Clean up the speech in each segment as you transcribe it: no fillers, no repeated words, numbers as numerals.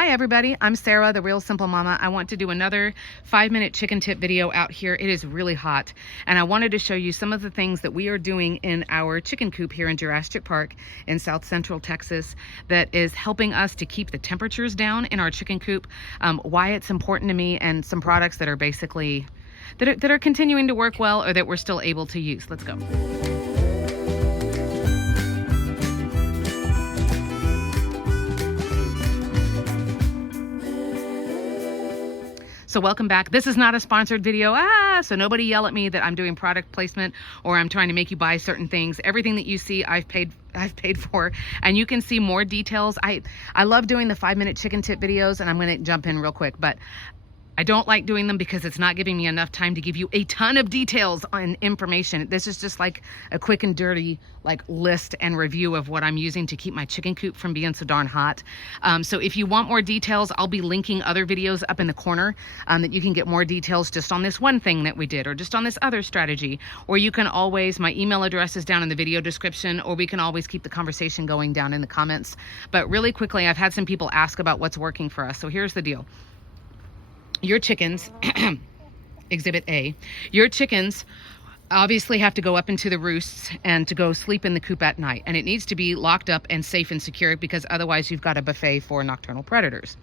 Hi everybody, I'm Sarah, the Real Simple Mama. I want to do another 5-minute chicken tip video out here. It is really hot and I wanted to show you some of the things that we are doing in our chicken coop here in Jurassic Park in South Central Texas that is helping us to keep the temperatures down in our chicken coop, why it's important to me, and some products that are basically that are continuing to work well or that we're still able to use. Let's go. So welcome back. This is not a sponsored video, so nobody yell at me that I'm doing product placement or I'm trying to make you buy certain things. Everything that you see, I've paid for, and you can see more details. I love doing the 5-minute chicken tip videos, and I'm gonna jump in real quick, but I don't like doing them because it's not giving me enough time to give you a ton of details on information. This is just like a quick and dirty list and review of what I'm using to keep my chicken coop from being so darn hot. So if you want more details, I'll be linking other videos up in the corner that you can get more details just on this one thing that we did or just on this other strategy. Or you can always, my email address is down in the video description, or we can always keep the conversation going down in the comments. But really quickly, I've had some people ask about what's working for us. So here's the deal. Your chickens, Exhibit A, your chickens obviously have to go up into the roosts and to go sleep in the coop at night. And it needs to be locked up and safe and secure because otherwise you've got a buffet for nocturnal predators.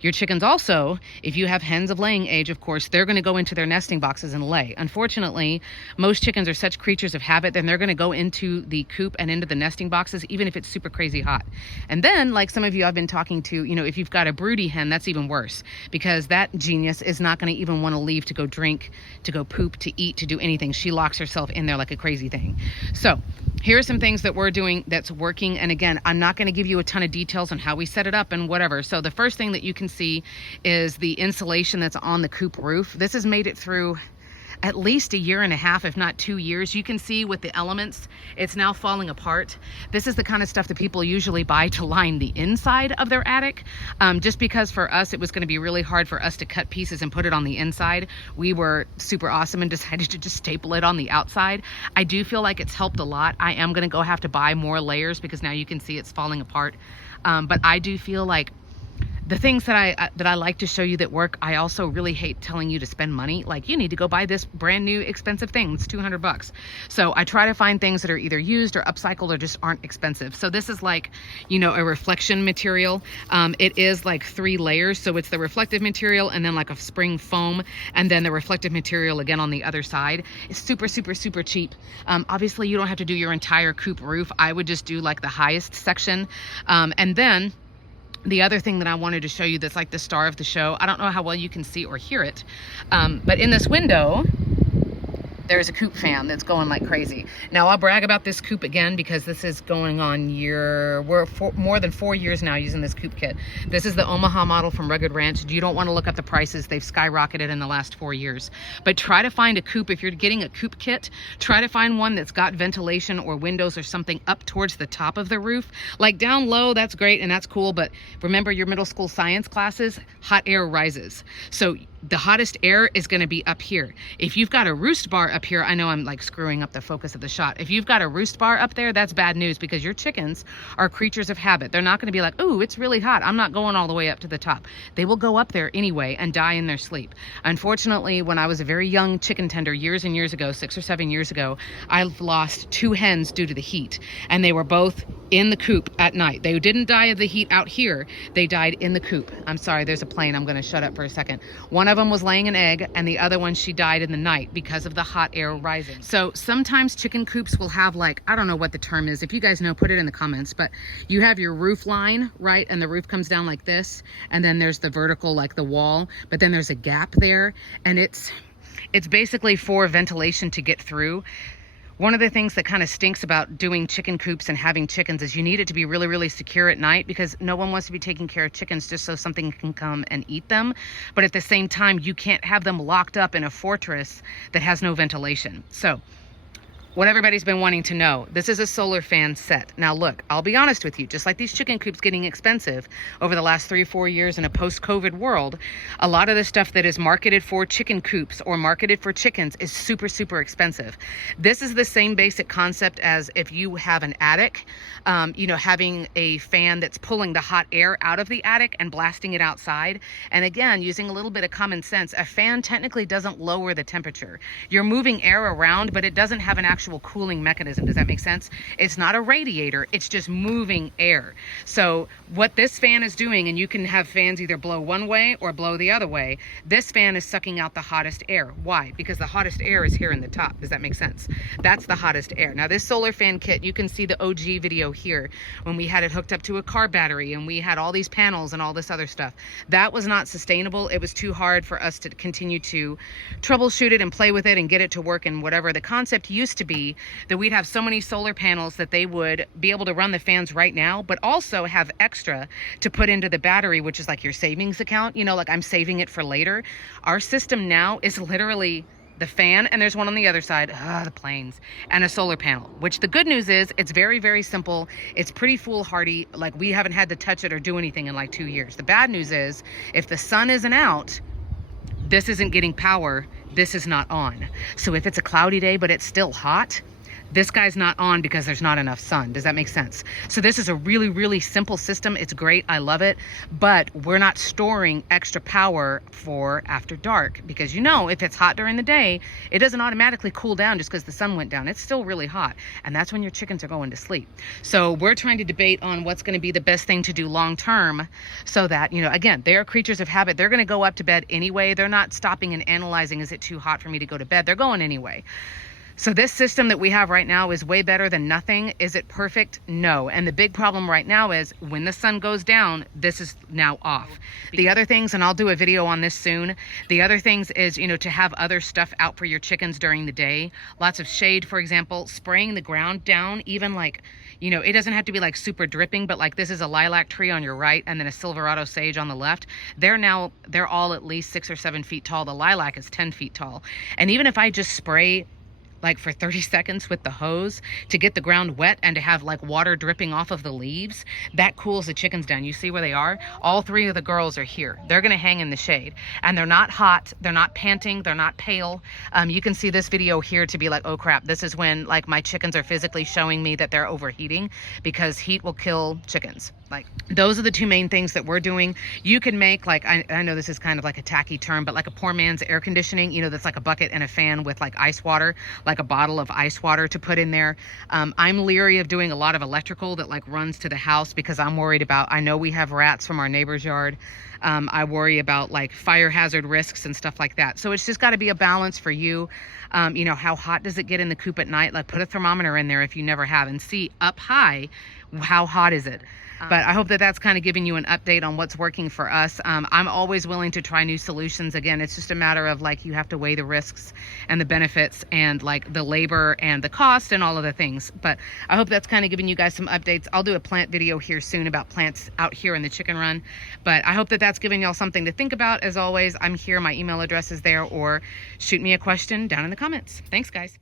Your chickens also, if you have hens of laying age, of course, they're going to go into their nesting boxes and lay. Unfortunately, most chickens are such creatures of habit, then they're going to go into the coop and into the nesting boxes, even if it's super crazy hot. And then, like some of you I've been talking to, if you've got a broody hen, that's even worse because that genius is not going to even want to leave to go drink, to go poop, to eat, to do anything. She locks herself in there like a crazy thing. So here are some things that we're doing that's working. And again, I'm not going to give you a ton of details on how we set it up and whatever. So the first thing that you can see is the insulation that's on the coop roof. This has made it through at least 1.5 years, if not 2 years. You can see with the elements, it's now falling apart. This is the kind of stuff that people usually buy to line the inside of their attic. Just because for us, it was going to be really hard for us to cut pieces and put it on the inside. We were super awesome and decided to just staple it on the outside. I do feel like it's helped a lot. I am going to go have to buy more layers because now you can see it's falling apart. But I do feel like the things that I like to show you that work, I also really hate telling you to spend money. Like, you need to go buy this brand new expensive thing. It's $200. So I try to find things that are either used or upcycled or just aren't expensive. So this is like, a reflection material. It is like 3 layers. So it's the reflective material and then like a spring foam and then the reflective material again on the other side. It's super, super, super cheap. Obviously you don't have to do your entire coop roof. I would just do like the highest section. And then the other thing that I wanted to show you that's like the star of the show, I don't know how well you can see or hear it, but in this window, there's a coop fan that's going like crazy. Now I'll brag about this coop again because this is going on we're more than 4 years now using this coop kit. This is the Omaha model from Rugged Ranch. You don't want to look up the prices. They've skyrocketed in the last 4 years. But try to find a coop. If you're getting a coop kit, try to find one that's got ventilation or windows or something up towards the top of the roof. Like down low, that's great and that's cool. But remember your middle school science classes, hot air rises. So the hottest air is going to be up here. If you've got a roost bar up here, I know I'm like screwing up the focus of the shot. If you've got a roost bar up there, that's bad news because your chickens are creatures of habit. They're not going to be like, ooh, it's really hot, I'm not going all the way up to the top. They will go up there anyway and die in their sleep. Unfortunately, when I was a very young chicken tender years and years ago, 6 or 7 years ago, I lost 2 hens due to the heat, and they were both in the coop at night. They didn't die of the heat out here. They died in the coop. I'm sorry, there's a plane. I'm going to shut up for a second. One of them was laying an egg and the other one, she died in the night because of the hot air rising. So sometimes chicken coops will have like, I don't know what the term is. If you guys know, put it in the comments, but you have your roof line, right? And the roof comes down like this. And then there's the vertical, like the wall, but then there's a gap there. And it's basically for ventilation to get through. One of the things that kind of stinks about doing chicken coops and having chickens is you need it to be really, really secure at night because no one wants to be taking care of chickens just so something can come and eat them. But at the same time, you can't have them locked up in a fortress that has no ventilation. So what everybody's been wanting to know. This is a solar fan set. Now look, I'll be honest with you, just like these chicken coops getting expensive over the last 3 or 4 years in a post-COVID world, a lot of the stuff that is marketed for chicken coops or marketed for chickens is super, super expensive. This is the same basic concept as if you have an attic, you know, having a fan that's pulling the hot air out of the attic and blasting it outside. And again, using a little bit of common sense, a fan technically doesn't lower the temperature. You're moving air around, but it doesn't have an actual cooling mechanism. Does that make sense? It's not a radiator, it's just moving air. So what this fan is doing, and you can have fans either blow one way or blow the other way, this fan is sucking out the hottest air. Why? Because the hottest air is here in the top. Does that make sense? That's the hottest air. Now this solar fan kit, you can see the OG video here when we had it hooked up to a car battery and we had all these panels and all this other stuff. That was not sustainable. It was too hard for us to continue to troubleshoot it and play with it and get it to work and whatever. The concept used to be that we'd have so many solar panels that they would be able to run the fans right now, but also have extra to put into the battery, which is like your savings account, you know, like I'm saving it for later. Our system now is literally the fan, and there's one on the other side, the planes, and a solar panel, which the good news is it's very, very simple. It's pretty foolhardy. Like we haven't had to touch it or do anything in like 2 years. The bad news is if the sun isn't out, this isn't getting power, this is not on. So if it's a cloudy day, but it's still hot, this guy's not on because there's not enough sun. Does that make sense? So this is a really, really simple system. It's great. I love it. But we're not storing extra power for after dark because, you know, if it's hot during the day, it doesn't automatically cool down just because the sun went down. It's still really hot. And that's when your chickens are going to sleep. So we're trying to debate on what's going to be the best thing to do long term so that, you know, again, they are creatures of habit. They're going to go up to bed anyway. They're not stopping and analyzing, is it too hot for me to go to bed? They're going anyway. So this system that we have right now is way better than nothing. Is it perfect? No. And the big problem right now is when the sun goes down, this is now off. The other things, and I'll do a video on this soon, the other things is, you know, to have other stuff out for your chickens during the day. Lots of shade, for example, spraying the ground down, even like, you know, it doesn't have to be like super dripping, but like this is a lilac tree on your right and then a Silverado sage on the left. They're all at least 6 or 7 feet tall. The lilac is 10 feet tall. And even if I just spray like for 30 seconds with the hose to get the ground wet and to have like water dripping off of the leaves, that cools the chickens down. You see where they are? All 3 of the girls are here. They're gonna hang in the shade and they're not hot, they're not panting, they're not pale. You can see this video here to be like, oh crap, this is when like my chickens are physically showing me that they're overheating because heat will kill chickens. Like those are the 2 main things that we're doing. You can make like, I know this is kind of like a tacky term, but like a poor man's air conditioning, you know, that's like a bucket and a fan with like ice water, like a bottle of ice water to put in there. I'm leery of doing a lot of electrical that like runs to the house because I'm worried about, I know we have rats from our neighbor's yard. I worry about like fire hazard risks and stuff like that. So it's just got to be a balance for you. You know, how hot does it get in the coop at night? Like put a thermometer in there if you never have and see up high, how hot is it? But I hope that that's kind of giving you an update on what's working for us. I'm always willing to try new solutions. Again, it's just a matter of like, you have to weigh the risks and the benefits and like the labor and the cost and all of the things. But I hope that's kind of giving you guys some updates. I'll do a plant video here soon about plants out here in the chicken run. But I hope that that's giving y'all something to think about. As always, I'm here. My email address is there, or shoot me a question down in the comments. Thanks, guys.